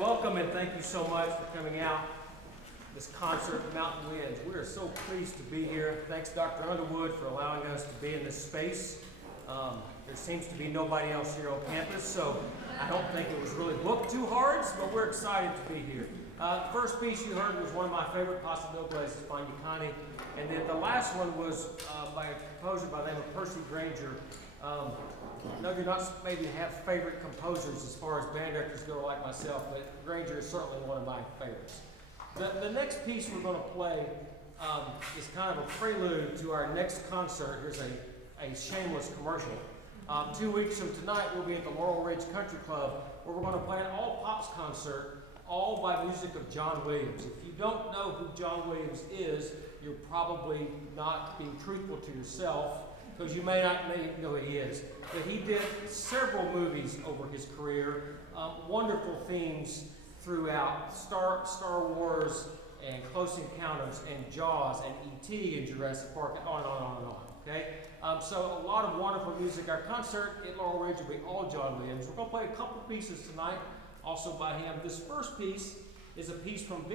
Welcome and thank you so much for coming out this concert, Mountain Winds. We are so pleased to be here. Thanks, Dr. Underwood, for allowing us to be in this space. There seems to be nobody else here on campus, so I don't think it was really booked too hard, but we're excited to be here. The first piece you heard was one of my favorite Paso Dobles, Spagnicani, and then the last one was by a composer by the name of Percy Granger. I know you're not maybe have favorite composers as far as band directors go like myself, but Granger is certainly one of my favorites. The next piece we're going to play is kind of a prelude to our next concert. Here's a shameless commercial. 2 weeks from tonight, we'll be at the Laurel Ridge Country Club, where we're going to play an all-pops concert, all by music of John Williams. If you don't know who John Williams is, you're probably not being truthful to yourself, because you may not know who he is. But he did several movies over his career, wonderful themes throughout Star Wars and Close Encounters and Jaws and E.T. and Jurassic Park and on and on and on and on. Okay? So a lot of wonderful music. Our concert at Laurel Ridge will be all John Williams. We're going to play a couple pieces tonight, also by him. This first piece is a piece from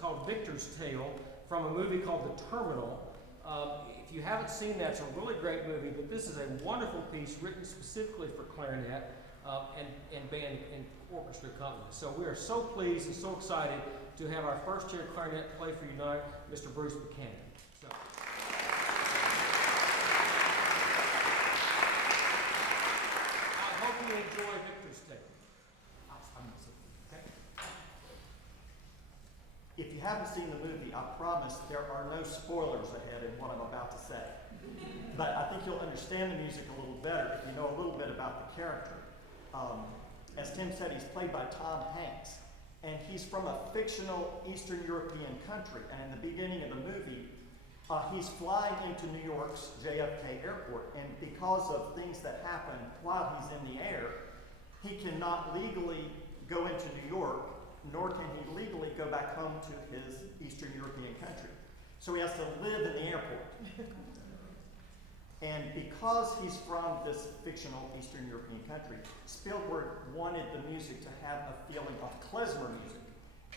called Victor's Tale, from a movie called The Terminal. If you haven't seen that, it's a really great movie, but this is a wonderful piece written specifically for clarinet and band and orchestra accompaniment. So we are so pleased and so excited to have our first chair clarinet play for you tonight, Mr. Bruce Buchanan. So. I hope you enjoy Victor's Tale. Okay? If you haven't seen the movie, I promise there are no spoilers ahead in what I'm about to say. But I think you'll understand the music a little better if you know a little bit about the character. As Tim said, he's played by Tom Hanks, and he's from a fictional Eastern European country. And in the beginning of the movie, he's flying into New York's JFK airport, and because of things that happen while he's in the air, he cannot legally go into New York, nor can he legally go back home to his Eastern European country. So he has to live in the airport. And because he's from this fictional Eastern European country, Spielberg wanted the music to have a feeling of klezmer music.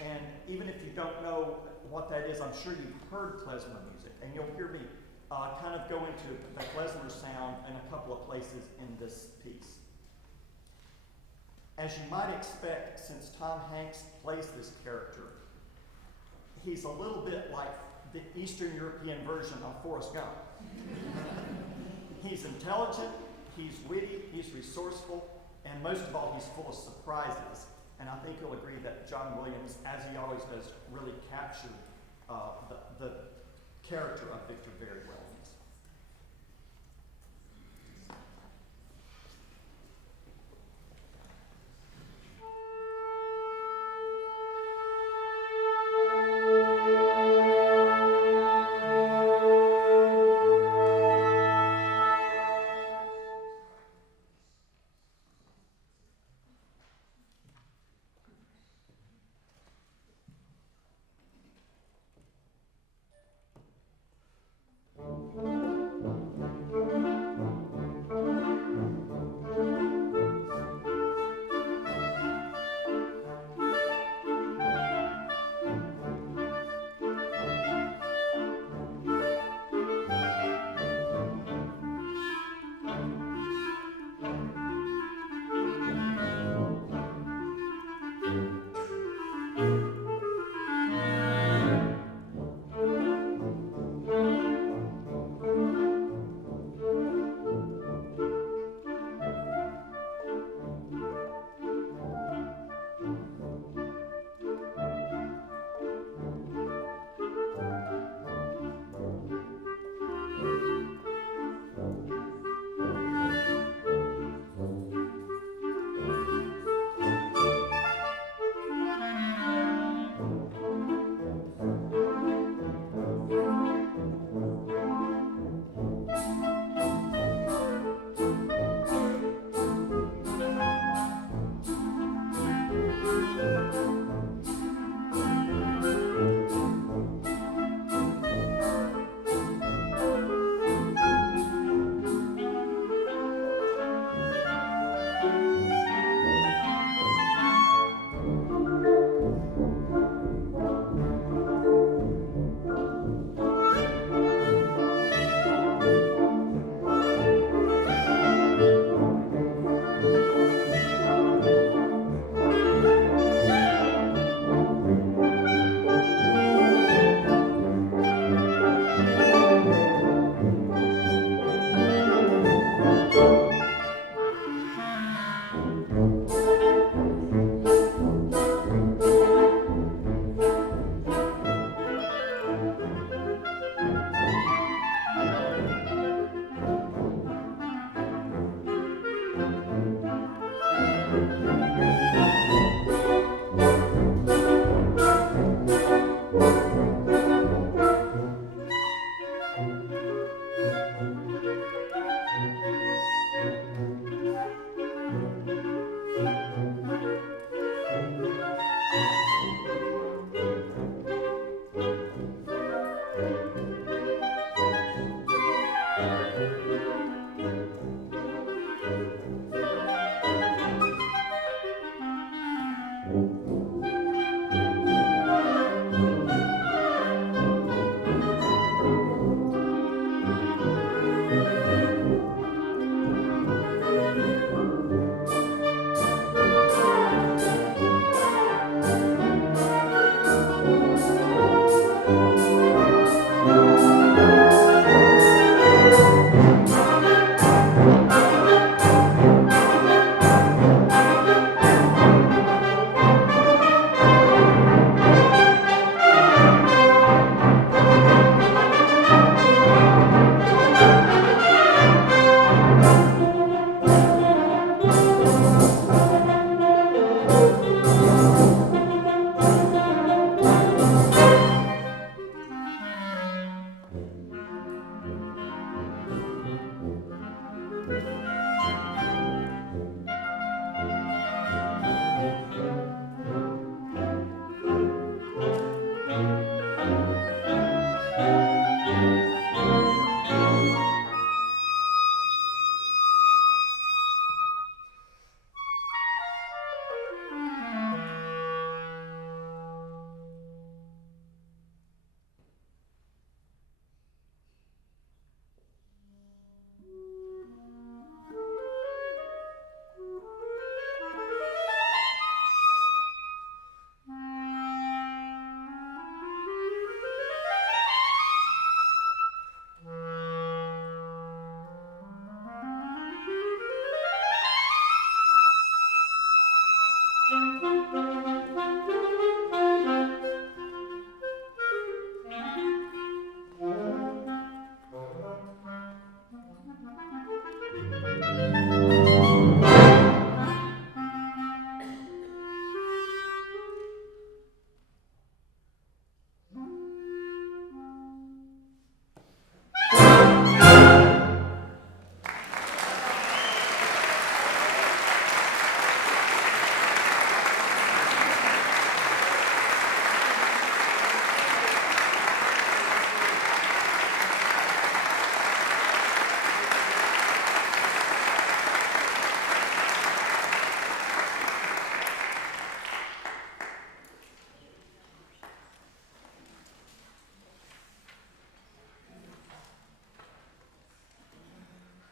And even if you don't know what that is, I'm sure you've heard klezmer music, and you'll hear me kind of go into the klezmer sound in a couple of places in this piece. As you might expect, since Tom Hanks plays this character, he's a little bit like the Eastern European version of Forrest Gump. He's intelligent, he's witty, he's resourceful, and most of all, he's full of surprises. And I think you'll agree that John Williams, as he always does, really captured the character of Victor very well.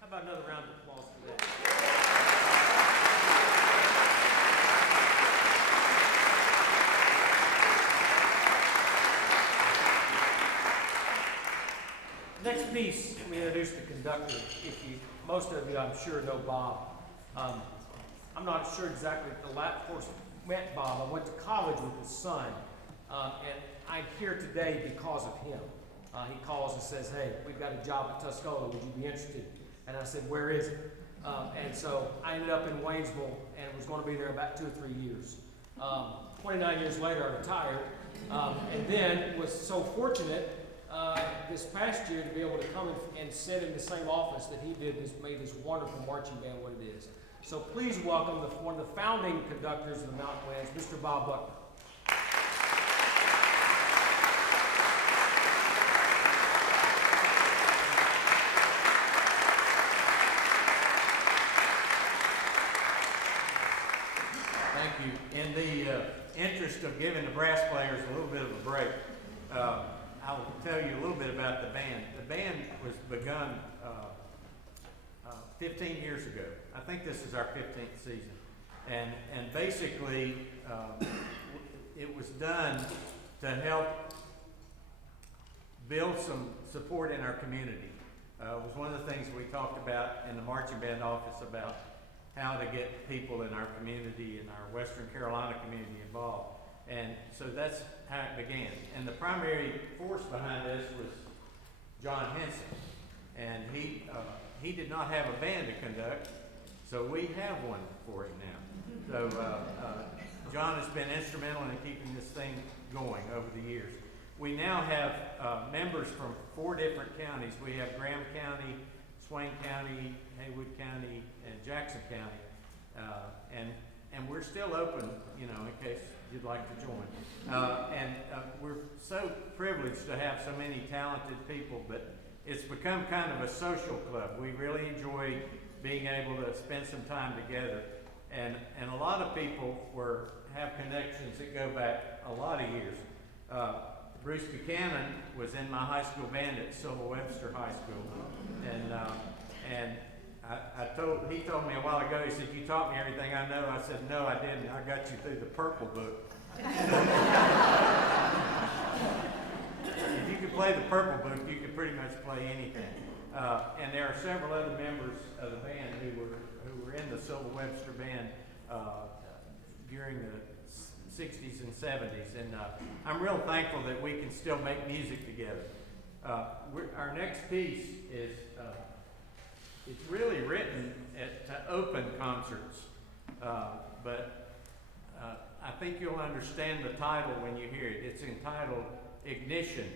How about another round of applause for that? Next piece, let me introduce the conductor. Most of you, I'm sure, know Bob. I'm not sure exactly the last course met Bob. I went to college with his son, and I'm here today because of him. He calls and says, "Hey, we've got a job at Tuscola. Would you be interested?" And I said, "Where is it?" And so I ended up in Waynesville and was going to be there about 2 or 3 years. 29 years later, I retired, and then was so fortunate this past year to be able to come and sit in the same office that he did, made this wonderful marching band what it is. So please welcome one of the founding conductors of the Mountain Winds, Mr. Bob Buckner. Thank you. In the interest of giving the brass players a little bit of a break, I'll tell you a little bit about the band. The band was begun 15 years ago. I think this is our 15th season. And basically, it was done to help build some support in our community. It was one of the things we talked about in the marching band office about how to get people in our community, in our Western Carolina community involved. And so that's how it began. And the primary force behind this was John Henson. And he did not have a band to conduct, so we have one for him now. So John has been instrumental in keeping this thing going over the years. We now have members from 4 different counties. We have Graham County, Swain County, Haywood County, and Jackson County. And we're still open, in case you'd like to join. And we're so privileged to have so many talented people, but it's become kind of a social club. We really enjoy being able to spend some time together. And a lot of people have connections that go back a lot of years. Bruce Buchanan was in my high school band at Silver Webster High School. And he told me a while ago, he said, "You taught me everything I know." I said, "No, I didn't. I got you through the Purple Book." If you could play the Purple Book, you could pretty much play anything. And there are several other members of the band who were in the Silver Webster band during the 60s and 70s. And I'm real thankful that we can still make music together. Our next piece is it's really written to open concerts, but I think you'll understand the title when you hear it. It's entitled Ignition.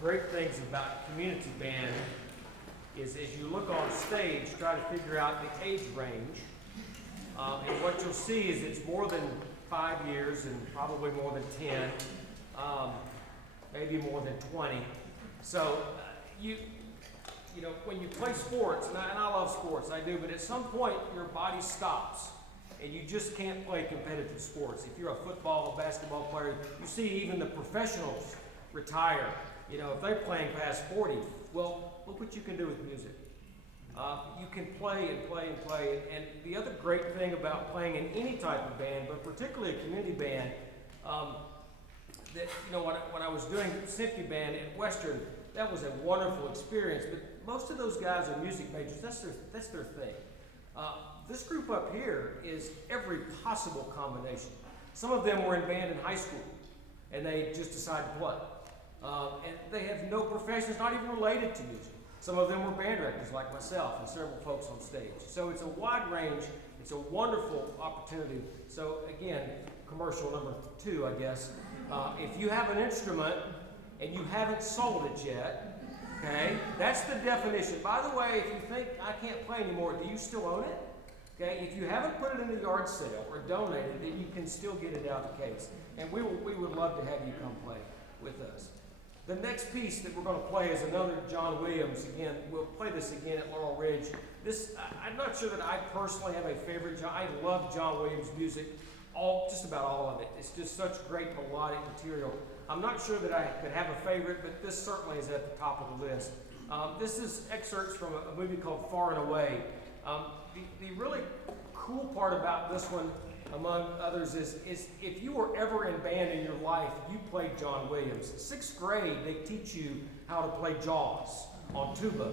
Great things about community band is as you look on stage, try to figure out the age range. And what you'll see is it's more than 5 years and probably more than 10, maybe more than 20. So you know, when you play sports, and I love sports, I do, but at some point your body stops and you just can't play competitive sports. If you're a football or basketball player, you see even the professionals retire. You know, if they're playing past 40, well, look what you can do with music. You can play and play and play. And the other great thing about playing in any type of band, but particularly a community band, that, you know, when I was doing symphony band at Western, that was a wonderful experience. But most of those guys are music majors. That's their thing. This group up here is every possible combination. Some of them were in band in high school, and they just decided to play. And they have no professions, not even related to music. Some of them were band directors like myself and several folks on stage. So it's a wide range. It's a wonderful opportunity. So again, commercial number 2, I guess. If you have an instrument and you haven't sold it yet, okay, that's the definition. By the way, if you think I can't play anymore, do you still own it? Okay, if you haven't put it in the yard sale or donated it, you can still get it out of the case. And we would love to have you come play with us. The next piece that we're going to play is another John Williams. Again, we'll play this again at Laurel Ridge. I'm not sure that I personally have a favorite. I love John Williams' music, just about all of it. It's just such great melodic material. I'm not sure that I could have a favorite, but this certainly is at the top of the list. This is excerpts from a movie called Far and Away. The really cool part about this one, among others, is if you were ever in band in your life, you played John Williams. 6th grade, they teach you how to play Jaws on tuba,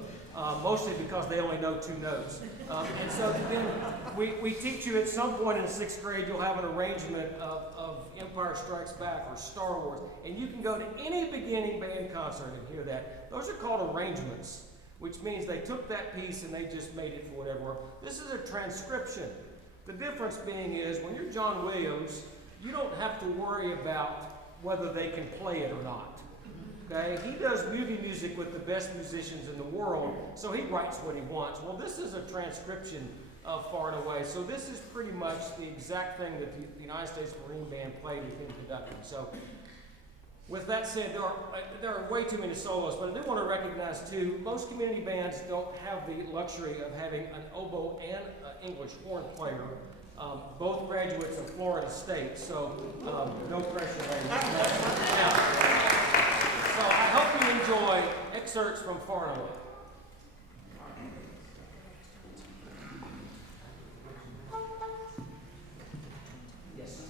mostly because they only know 2 notes. And so then we teach you at some point in 6th grade, you'll have an arrangement of Empire Strikes Back or Star Wars, and you can go to any beginning band concert and hear that. Those are called arrangements, which means they took that piece and they just made it for whatever. This is a transcription. The difference being is when you're John Williams, you don't have to worry about whether they can play it or not. Okay? He does movie music with the best musicians in the world, so he writes what he wants. Well, this is a transcription of Far and Away, so this is pretty much the exact thing that the United States Marine Band played with him conducting. So, with that said, there are way too many solos, but I do want to recognize too, most community bands don't have the luxury of having an oboe and an English horn player. Both graduates of Florida State, so no pressure there. Now, so I hope you enjoy excerpts from Far and Away. Yes.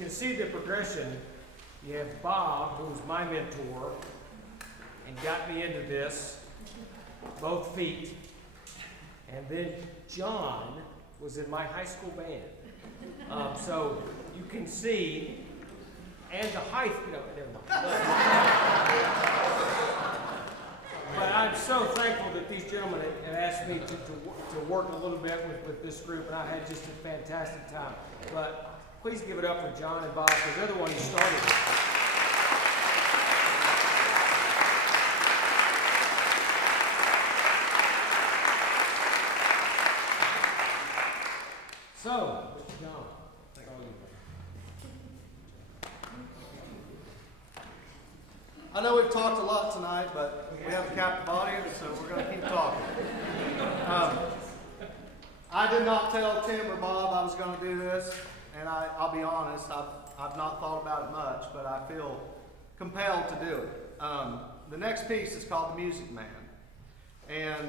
can see the progression. You have Bob, who was my mentor and got me into this, both feet. And then John was in my high school band. So you can see, and the height, never mind. But I'm so thankful that these gentlemen have asked me to work a little bit with this group, and I had just a fantastic time. But please give it up for John and Bob, because they're the ones who started it. So, Mr. John, it's all you. I know we've talked a lot tonight, but we have a captive audience, so we're going to keep talking. I did not tell Tim or Bob I was going to do this, and I'll be honest, I've not thought about it much, but I feel compelled to do it. The next piece is called The Music Man. And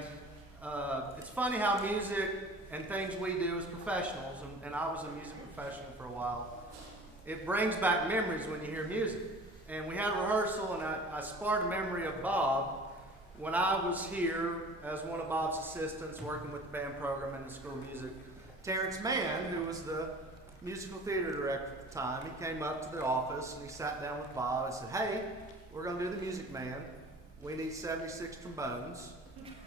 it's funny how music and things we do as professionals, and I was a music professional for a while, it brings back memories when you hear music. And we had a rehearsal, and I sparked a memory of Bob when I was here as one of Bob's assistants working with the band program in the School of Music. Terrence Mann, who was the musical theater director at the time, he came up to the office and he sat down with Bob and said, "Hey, we're going to do The Music Man. We need 76 trombones,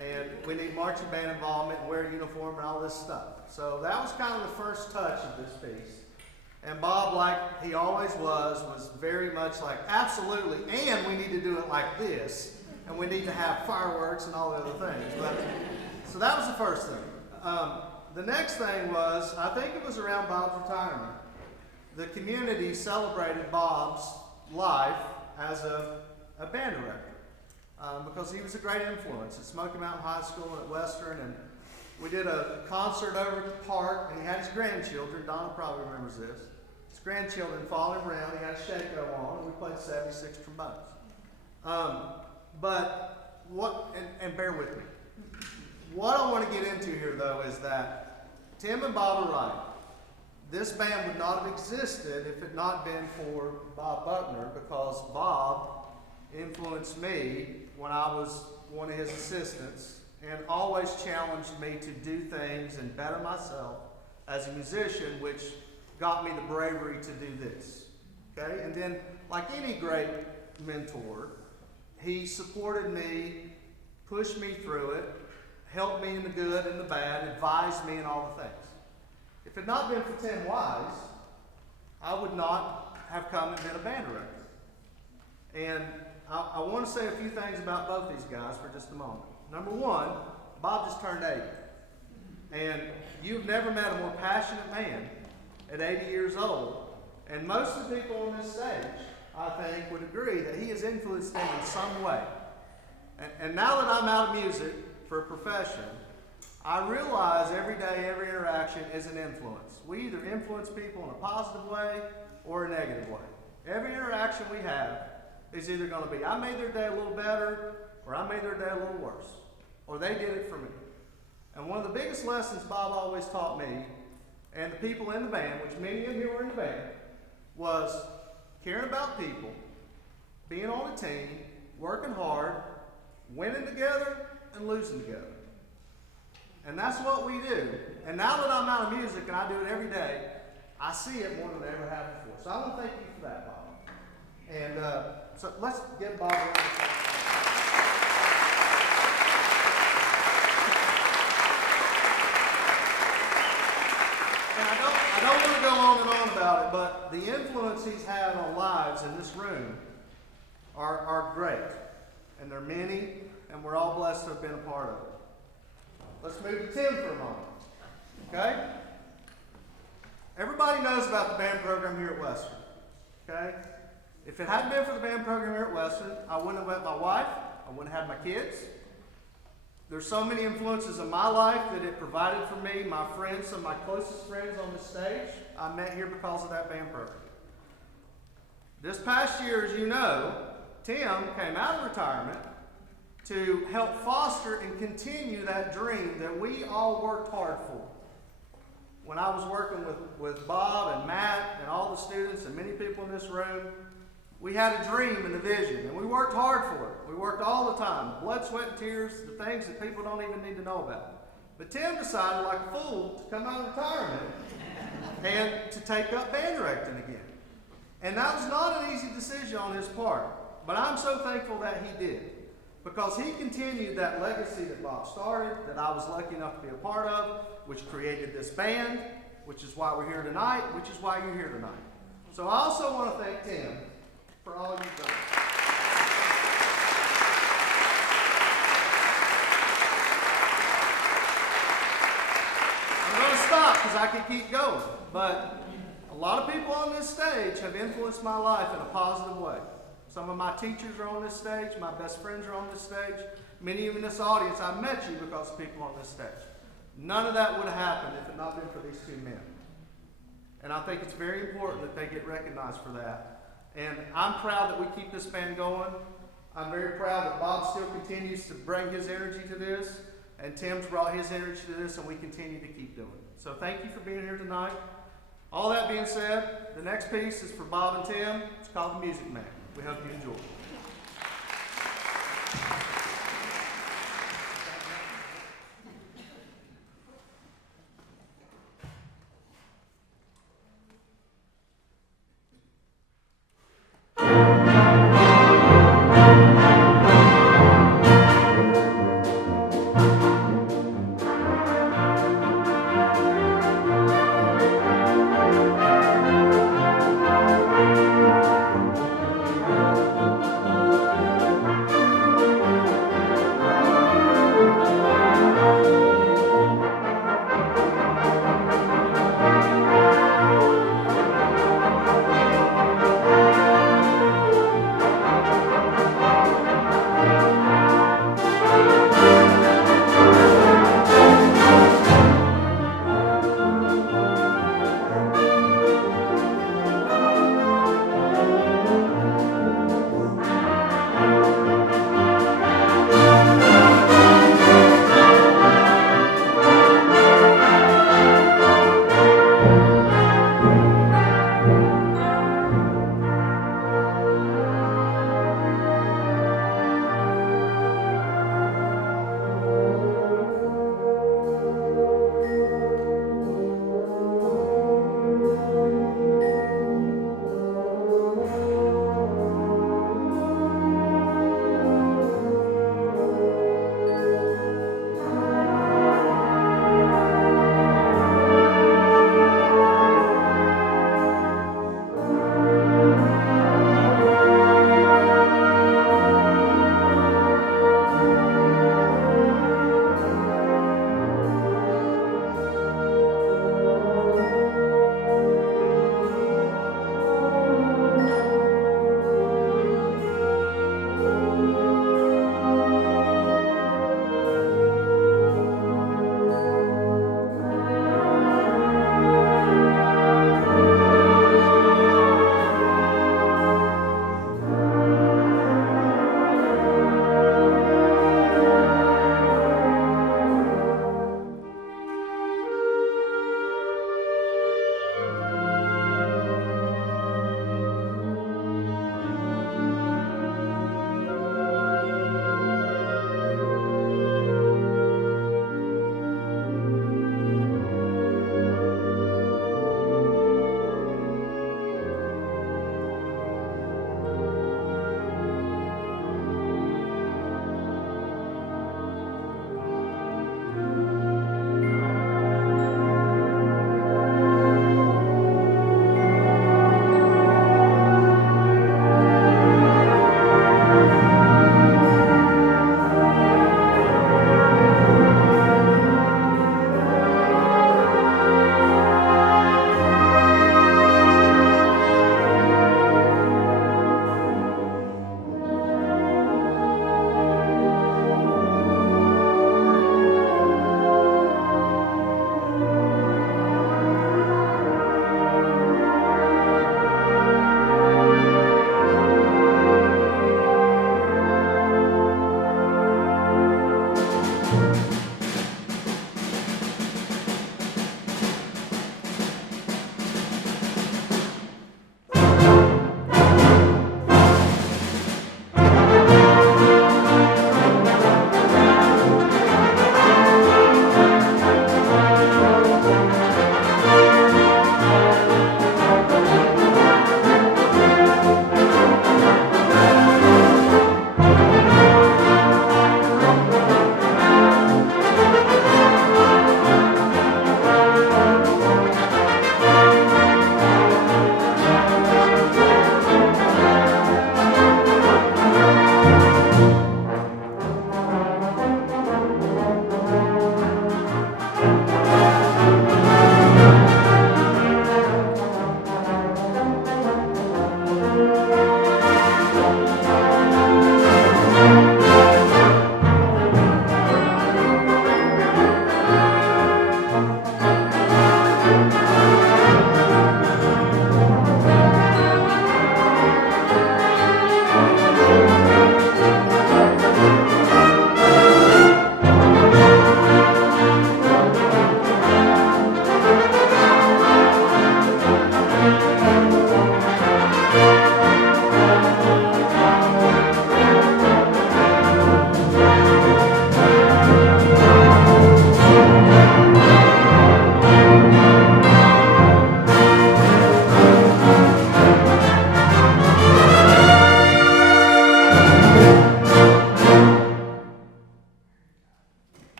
and we need marching band involvement and wear a uniform and all this stuff." So that was kind of the first touch of this piece. And Bob, like he always was very much like, absolutely, and we need to do it like this, and we need to have fireworks and all the other things. So that was the first thing. The next thing was, I think it was around Bob's retirement, the community celebrated Bob's life as a band director, because he was a great influence at Smoky Mountain High School and at Western, and we did a concert over at the park, and he had his grandchildren. Donna probably remembers this. His grandchildren followed him around. He had a Shako on, and we played 76 trombones. But what, and bear with me. What I want to get into here, though, is that Tim and Bob are right. This band would not have existed if it had not been for Bob Buckner, because Bob influenced me when I was one of his assistants, and always challenged me to do things and better myself as a musician, which got me the bravery to do this. Okay? And then, like any great mentor, he supported me, pushed me through it, helped me in the good and the bad, advised me in all the things. If it had not been for Tim Wise, I would not have come and been a band director. And I want to say a few things about both these guys for just a moment. Number one, Bob just turned 80. And you've never met a more passionate man at 80 years old. And most of the people on this stage, I think, would agree that he has influenced them in some way. And now that I'm out of music for a profession, I realize every day, every interaction is an influence. We either influence people in a positive way or a negative way. Every interaction we have is either going to be, I made their day a little better, or I made their day a little worse, or they did it for me. And one of the biggest lessons Bob always taught me, and the people in the band, which many of you were in the band, was caring about people, being on a team, working hard, winning together, and losing together. And that's what we do. And now that I'm out of music and I do it every day, I see it more than I ever have before. So I want to thank you for that, Bob. And so let's give Bob a round of applause. And I don't want to go on and on about it, but the influence he's had on lives in this room are great. And they're many, and we're all blessed to have been a part of it. Let's move to Tim for a moment. Okay? Everybody knows about the band program here at Western. Okay? If it hadn't been for the band program here at Western, I wouldn't have met my wife, I wouldn't have had my kids. There's so many influences in my life that it provided for me, my friends, some of my closest friends on this stage, I met here because of that band program. This past year, as you know, Tim came out of retirement to help foster and continue that dream that we all worked hard for. when I was working with Bob and Matt and all the students and many people in this room, we had a dream and a vision, and we worked hard for it. We worked all the time, blood, sweat, and tears, the things that people don't even need to know about. But Tim decided, like a fool, to come out of retirement and to take up band directing again. And that was not an easy decision on his part, but I'm so thankful that he did, because he continued that legacy that Bob started, that I was lucky enough to be a part of, which created this band, which is why we're here tonight, which is why you're here tonight. So I also want to thank Tim for all you've done. I'm going to stop because I could keep going, but a lot of people on this stage have influenced my life in a positive way. Some of my teachers are on this stage, my best friends are on this stage, many of you in this audience, I met you because of people on this stage. None of that would have happened if it had not been for these two men. And I think it's very important that they get recognized for that. And I'm proud that we keep this band going. I'm very proud that Bob still continues to bring his energy to this, and Tim's brought his energy to this, and we continue to keep doing it. So thank you for being here tonight. All that being said, the next piece is for Bob and Tim. It's called The Music Man. We hope you enjoy it.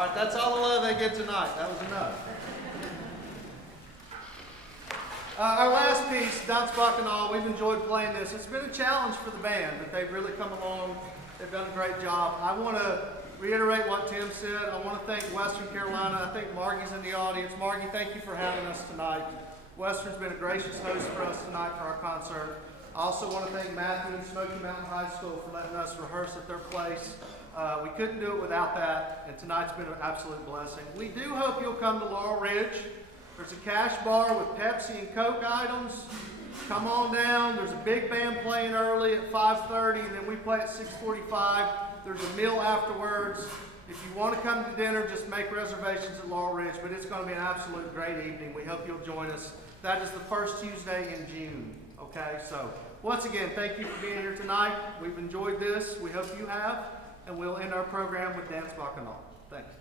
All right, that's all the love they get tonight. That was enough. Our last piece, Dance Bacchanal, we've enjoyed playing this. It's been a challenge for the band, but they've really come along. They've done a great job. I want to reiterate what Tim said. I want to thank Western Carolina. I think Margie's in the audience. Margie, thank you for having us tonight. Western's been a gracious host for us tonight for our concert. I also want to thank Matthew and Smoky Mountain High School for letting us rehearse at their place. We couldn't do it without that, and tonight's been an absolute blessing. We do hope you'll come to Laurel Ridge. There's a cash bar with Pepsi and Coke items. Come on down. There's a big band playing early at 5:30, and then we play at 6:45. There's a meal afterwards. If you want to come to dinner, just make reservations at Laurel Ridge, but it's going to be an absolute great evening. We hope you'll join us. That is the first Tuesday in June. Okay, so once again, thank you for being here tonight. We've enjoyed this. We hope you have, and we'll end our program with Dance Bacchanal. Thanks.